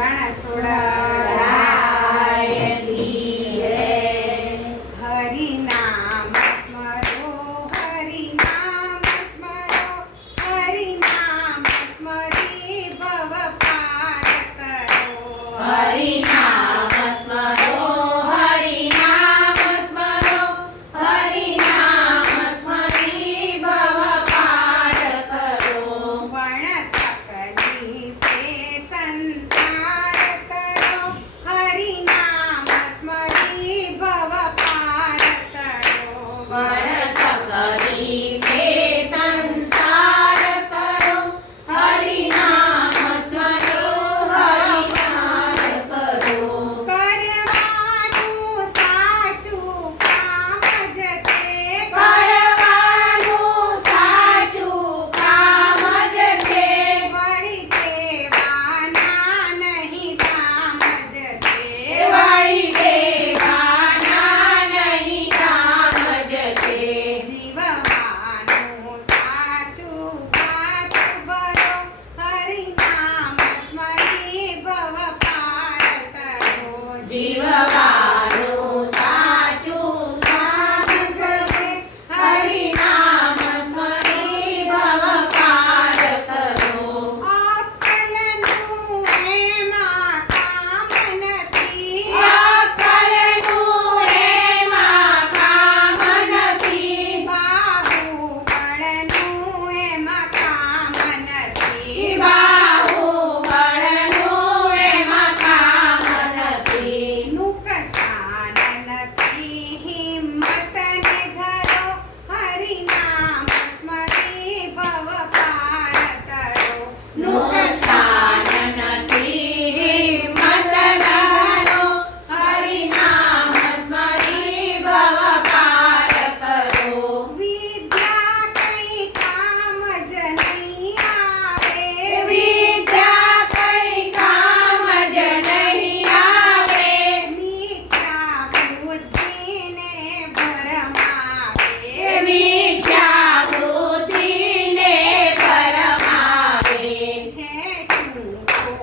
ગાણા છોડા.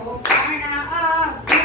ಹೋಗೋಣ